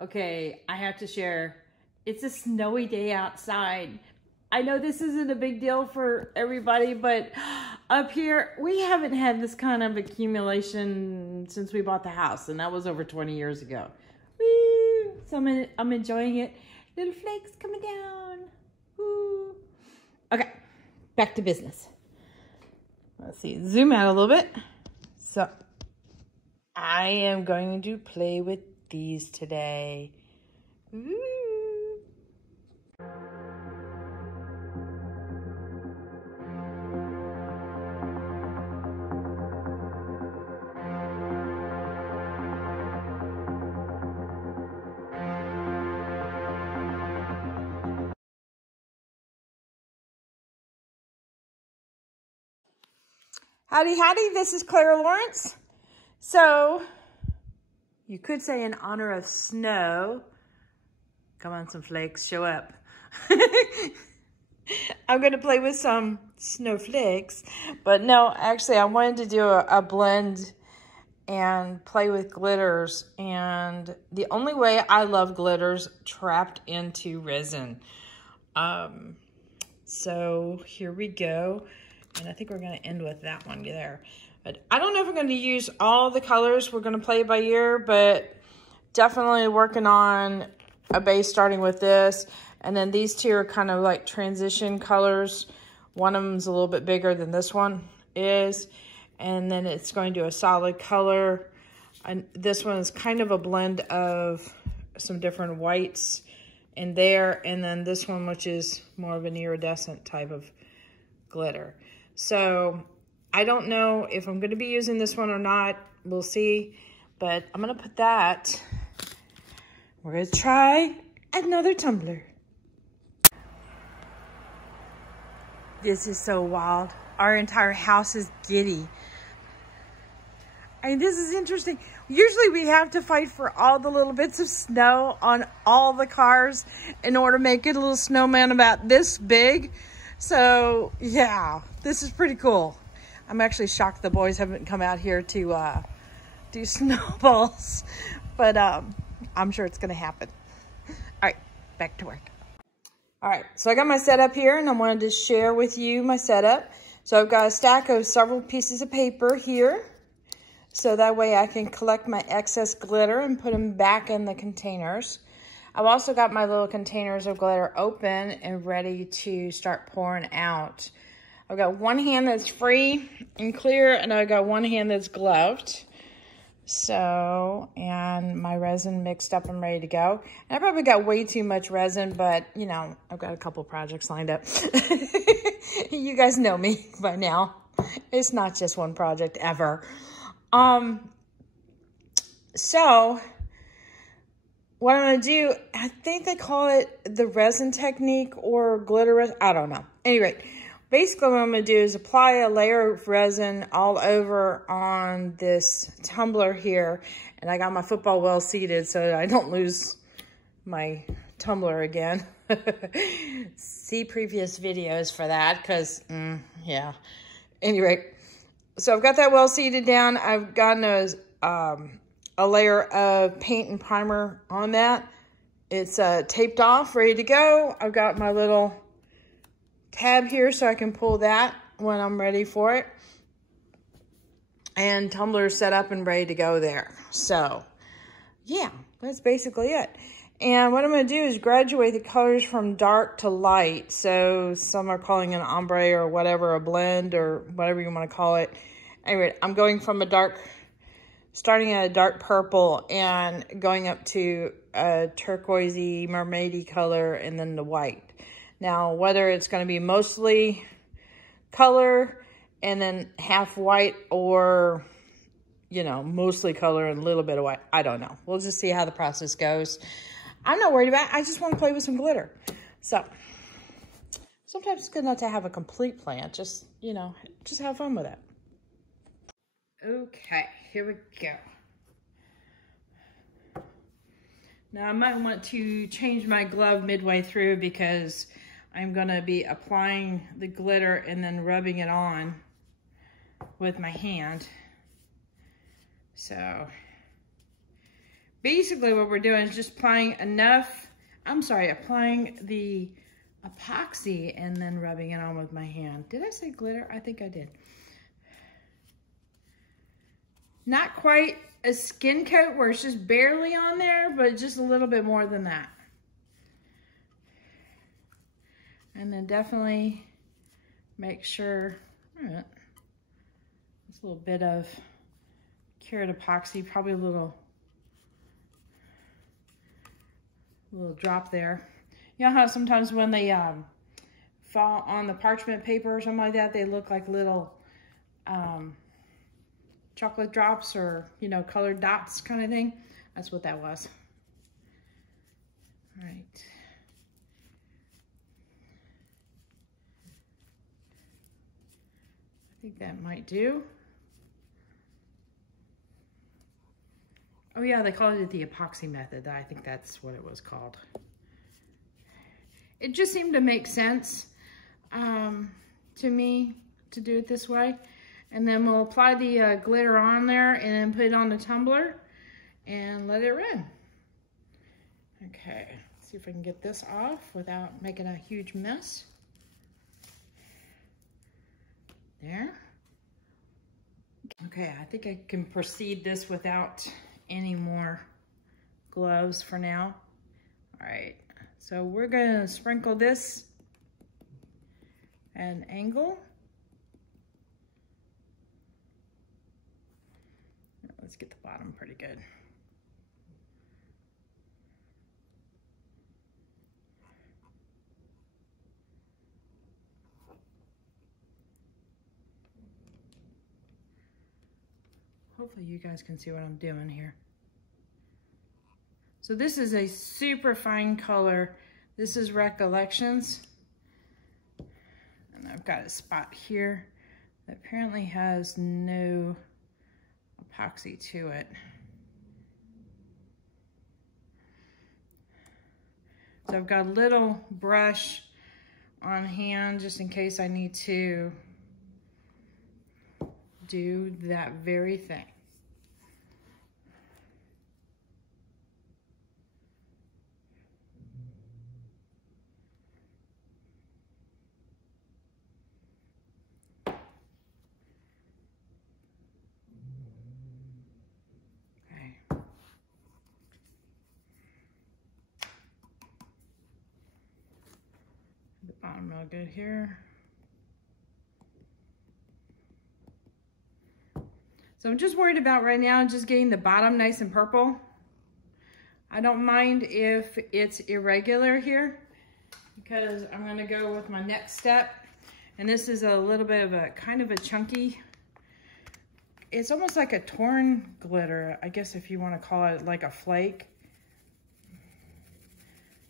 Okay, I have to share. It's a snowy day outside. I know this isn't a big deal for everybody, but up here, we haven't had this kind of accumulation since we bought the house, and that was over 20 years ago. Woo! So I'm enjoying it. Little flakes coming down. Woo! Okay, back to business. Let's see, zoom out a little bit. So, I am going to play with these today. Ooh. Howdy, howdy, this is Clara Lawrence. So, you could say in honor of snow, come on some flakes, show up. I'm gonna play with some snowflakes, but no, actually I wanted to do a blend and play with glitters, and the only way I love glitters trapped into resin. So here we go. And I think we're gonna end with that one there. But I don't know if I'm gonna use all the colors. We're gonna play it by ear, but definitely working on a base starting with this. And then these two are kind of like transition colors. One of them's a little bit bigger than this one is. And then it's going to a solid color. And this one is kind of a blend of some different whites in there. And then this one, which is more of an iridescent type of glitter. So I don't know if I'm going to be using this one or not. We'll see. But I'm going to put that. We're going to try another tumbler. This is so wild. Our entire house is giddy. I mean, this is interesting. Usually we have to fight for all the little bits of snow on all the cars in order to make it a little snowman about this big. So yeah, this is pretty cool. I'm actually shocked the boys haven't come out here to do snowballs, but I'm sure it's gonna happen. All right, back to work. All right, so I got my setup here and I wanted to share with you my setup. So I've got a stack of several pieces of paper here. So that way I can collect my excess glitter and put them back in the containers. I've also got my little containers of glitter open and ready to start pouring out. I've got one hand that's free and clear, and I've got one hand that's gloved. So, and my resin mixed up and ready to go. And I probably got way too much resin, but you know, I've got a couple projects lined up. You guys know me by now. It's not just one project ever. So what I'm gonna do, I think they call it the resin technique or glitter resin, I don't know. Anyway, basically what I'm gonna do is apply a layer of resin all over on this tumbler here. And I got my football well seated so that I don't lose my tumbler again. See previous videos for that, because, yeah. Anyway, so I've got that well seated down. I've gotten a layer of paint and primer on that. It's taped off, ready to go. I've got my little tab here so I can pull that when I'm ready for it. And tumbler set up and ready to go there. So, yeah, that's basically it. And what I'm going to do is graduate the colors from dark to light. So some are calling it an ombre or whatever, a blend or whatever you want to call it. Anyway, I'm going from a dark, starting at a dark purple and going up to a turquoisey, mermaidy color and then the white. Now, whether it's going to be mostly color and then half white or, you know, mostly color and a little bit of white, I don't know. We'll just see how the process goes. I'm not worried about it. I just want to play with some glitter. So, sometimes it's good not to have a complete plan. Just, you know, just have fun with it. Okay, here we go. Now I might want to change my glove midway through because I'm gonna be applying the glitter and then rubbing it on with my hand. So basically what we're doing is just applying applying the epoxy and then rubbing it on with my hand. Did I say glitter? I think I did. Not quite a skin coat where it's just barely on there, but just a little bit more than that. And then definitely make sure, there's a little bit of cured epoxy, probably a little drop there. You know how sometimes when they fall on the parchment paper or something like that, they look like little chocolate drops or, you know, colored dots kind of thing? That's what that was. All right. I think that might do. Oh yeah, they called it the epoxy method. I think that's what it was called. It just seemed to make sense to me to do it this way. And then we'll apply the glitter on there and then put it on the tumbler and let it run. Okay, let's see if I can get this off without making a huge mess. There. Okay, I think I can proceed this without any more gloves for now. All right, so we're gonna sprinkle this at an angle. Let's get the bottom pretty good. Hopefully you guys can see what I'm doing here. So this is a super fine color. This is Recollections. And I've got a spot here that apparently has no epoxy to it. So I've got a little brush on hand just in case I need to do that very thing. Bottom real good here. So I'm just worried about right now just getting the bottom nice and purple. I don't mind if it's irregular here because I'm going to go with my next step. And this is a little bit of a kind of a chunky, it's almost like a torn glitter, I guess if you want to call it like a flake.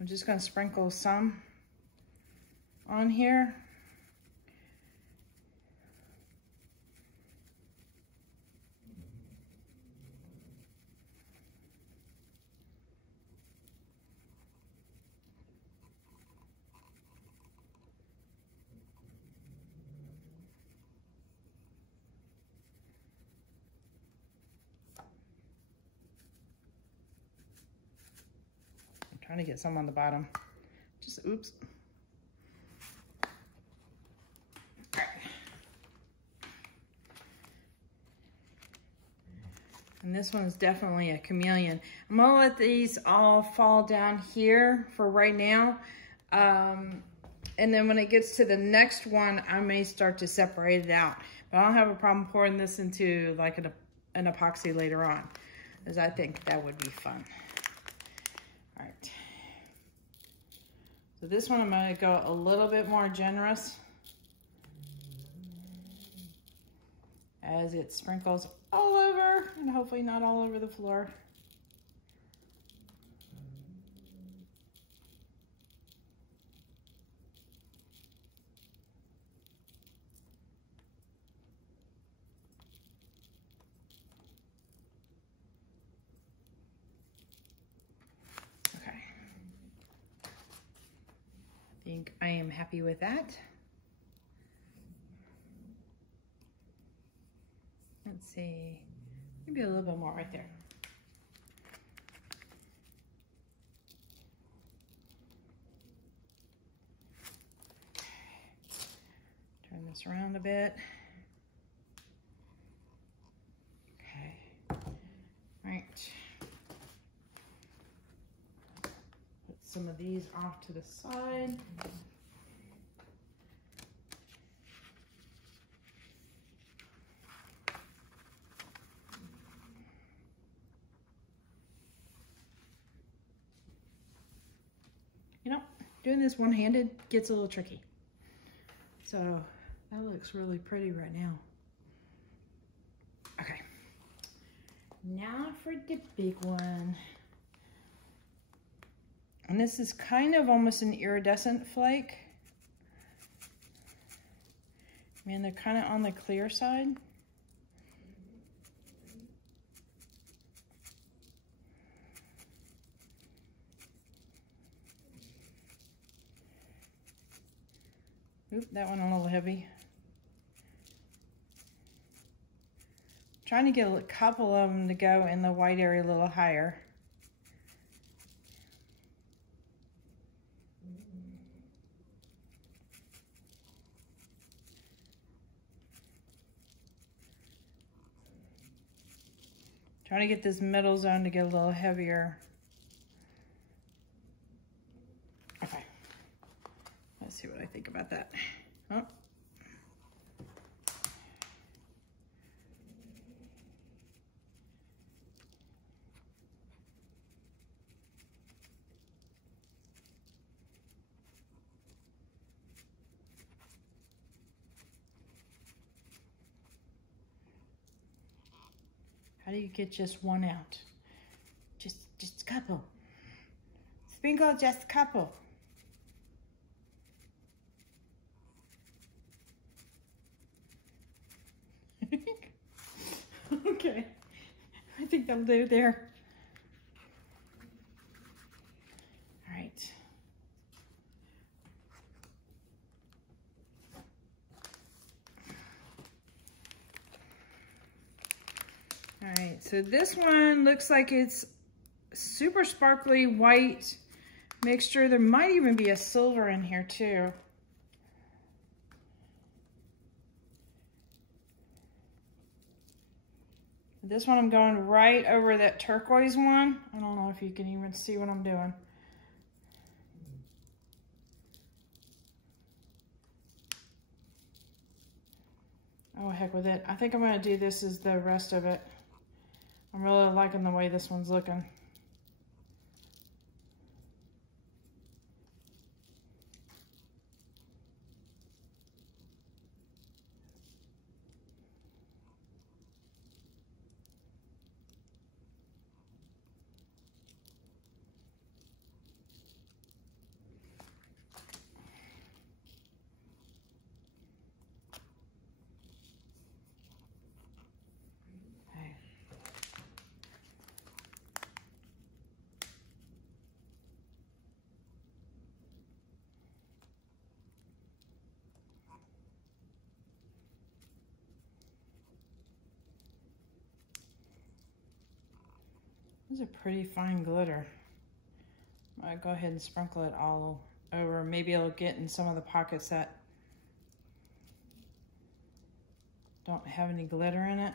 I'm just going to sprinkle some on here. I'm trying to get some on the bottom. Just oops. And this one's definitely a chameleon. I'm gonna let these all fall down here for right now. And then when it gets to the next one, I may start to separate it out. But I don't have a problem pouring this into like an epoxy later on, as I think that would be fun. All right. So this one I'm gonna go a little bit more generous as it sprinkles all over, and hopefully not all over the floor. Okay. I think I am happy with that. Let's see, maybe a little bit more right there. this around a bit. Okay. All right. Put some of these off to the side. You know, doing this one-handed gets a little tricky. So that looks really pretty right now. Okay, now for the big one. And this is kind of almost an iridescent flake. Man, they're kind of on the clear side. Oop, that one a little heavy. Trying to get a couple of them to go in the white area a little higher. Trying to get this middle zone to get a little heavier. Okay. Let's see what I think about that. Oh. How do you get just one out? Just a couple. Sprinkle just a couple. Okay, I think that'll do there. All right. All right, so this one looks like it's super sparkly white mixture. There might even be a silver in here too. This one I'm going right over that turquoise one. I don't know if you can even see what I'm doing. Oh, heck with it. I think I'm gonna do this as the rest of it. I'm really liking the way this one's looking. This is a pretty fine glitter. I'll go ahead and sprinkle it all over. Maybe it'll get in some of the pockets that don't have any glitter in it.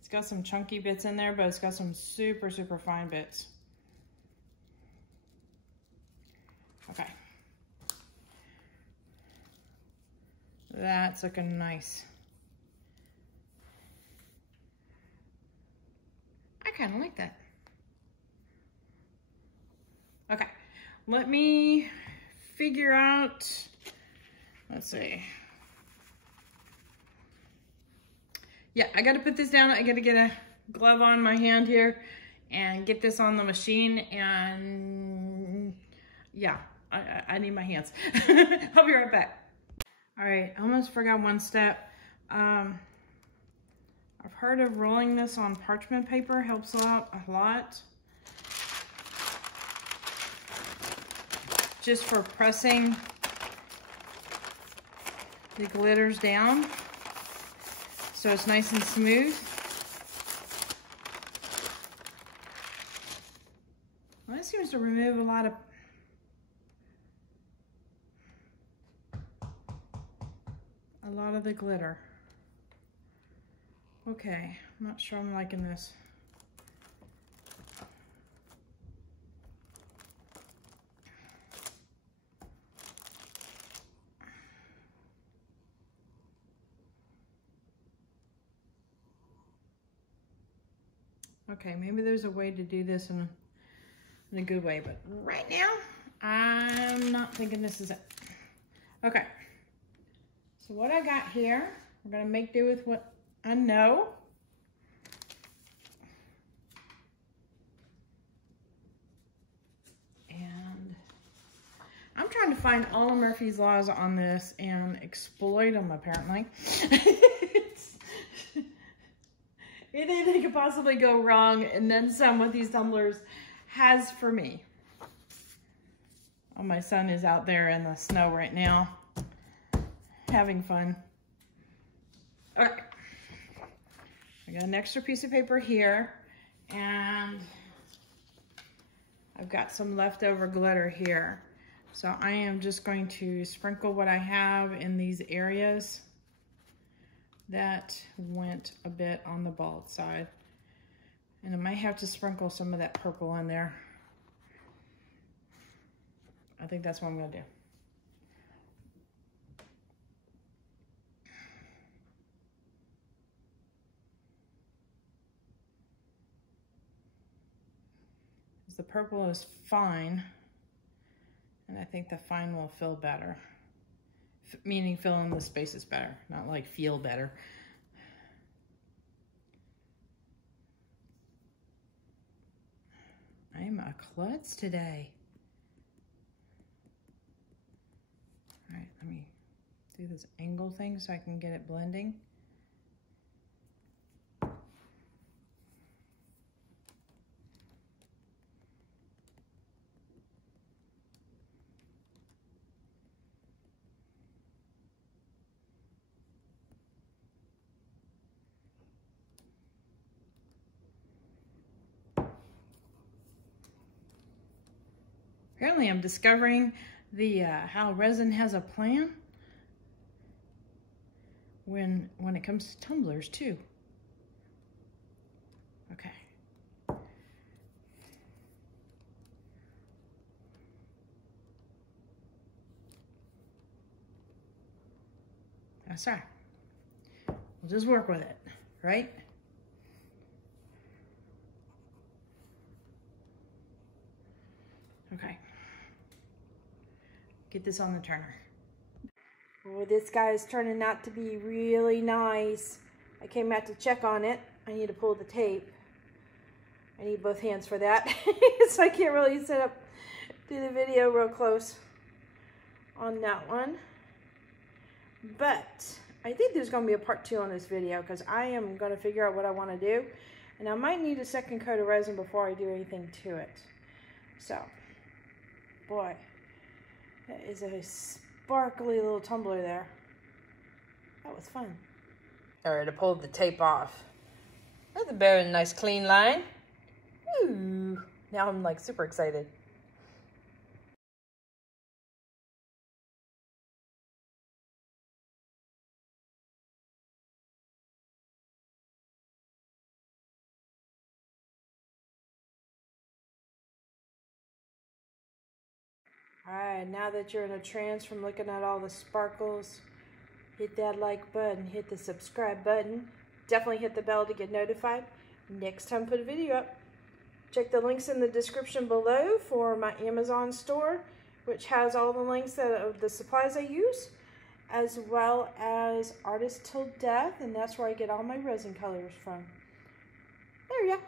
It's got some chunky bits in there, but it's got some super, super fine bits. Okay. That's looking nice. I kind of like that. Okay, let me figure out, let's see. Yeah, I gotta put this down. I gotta get a glove on my hand here and get this on the machine, and yeah, I need my hands. I'll be right back. All right, I almost forgot one step. I've heard of rolling this on parchment paper helps out a lot. Just for pressing the glitters down so it's nice and smooth. Well, that seems to remove a lot of, lot of the glitter. Okay, I'm not sure I'm liking this. Okay, maybe there's a way to do this in a good way, but right now, I'm not thinking this is it. Okay, so what I got here, we're gonna make do with what I know. And I'm trying to find all of Murphy's Laws on this and exploit them, apparently. Anything could possibly go wrong, and then some with these tumblers has for me. Oh, my son is out there in the snow right now, having fun. Okay, I got an extra piece of paper here, and I've got some leftover glitter here. So I am just going to sprinkle what I have in these areas that went a bit on the bald side. And I might have to sprinkle some of that purple in there. I think that's what I'm gonna do. The purple is fine, and I think the fine will feel better. Meaning fill in the spaces better, not like feel better. I'm a klutz today. All right, let me do this angle thing so I can get it blending. Apparently I'm discovering the how resin has a plan when it comes to tumblers too. Okay. That's right. We'll just work with it, right? Okay. Get this on the turner. Oh, this guy is turning out to be really nice. I came out to check on it. I need to pull the tape. I need both hands for that. So I can't really set up, do the video real close on that one. But I think there's going to be a part 2 on this video because I am going to figure out what I want to do. And I might need a second coat of resin before I do anything to it. So, boy, that is a sparkly little tumbler there. That was fun. All right, I pulled the tape off. That's a very nice clean line. Ooh, now I'm like super excited. All right, now that you're in a trance from looking at all the sparkles, hit that like button, hit the subscribe button. Definitely hit the bell to get notified next time I put a video up. Check the links in the description below for my Amazon store, which has all the links of the supplies I use, as well as Artist Till Death, and that's where I get all my resin colors from. There you go.